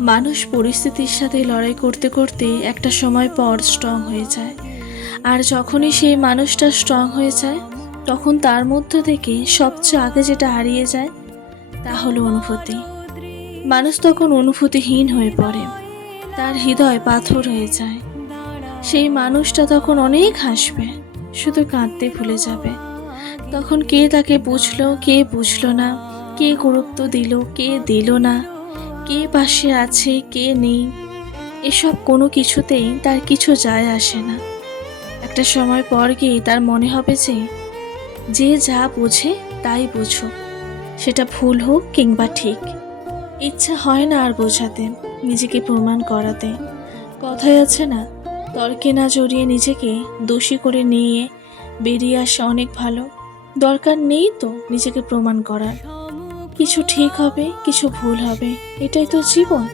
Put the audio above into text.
মানুষ পরিস্থিতির সাথে লড়াই করতে করতে একটা সময় পর স্ট্রং হয়ে যায়। আর যখনই সেই মানুষটা স্ট্রং হয়ে যায়, তখন তার মধ্য থেকে সবচেয়ে আগে যেটা হারিয়ে যায় তা হলো অনুভূতি। মানুষ তখন অনুভূতিহীন হয়ে পড়ে, তার হৃদয় পাথর হয়ে যায়। সেই মানুষটা তখন অনেক হাসবে, শুধু কাঁদতে ভুলে যাবে। তখন কে তাকে বুঝলো, কে বুঝলো না, কে গুরুত্ব দিল, কে দিল না, কে পাশে আছে, কে নেই, এসব কোনো কিছুতেই তার কিছু যায় আসে না। একটা সময় পর গিয়ে তার মনে হবে যে যে যা বোঝে তাই বুঝুক, সেটা ভুল হোক কিংবা ঠিক। ইচ্ছা হয় না আর বোঝাতে, নিজেকে প্রমাণ করাতে। কথায় আছে না, তর্কে না জড়িয়ে নিজেকে দোষী করে নিয়ে বেরিয়ে আসা অনেক ভালো। দরকার নেই তো নিজেকে প্রমাণ করার। কিছু ঠিক হবে, কিছু ভুল হবে, এটাই তো জীবন।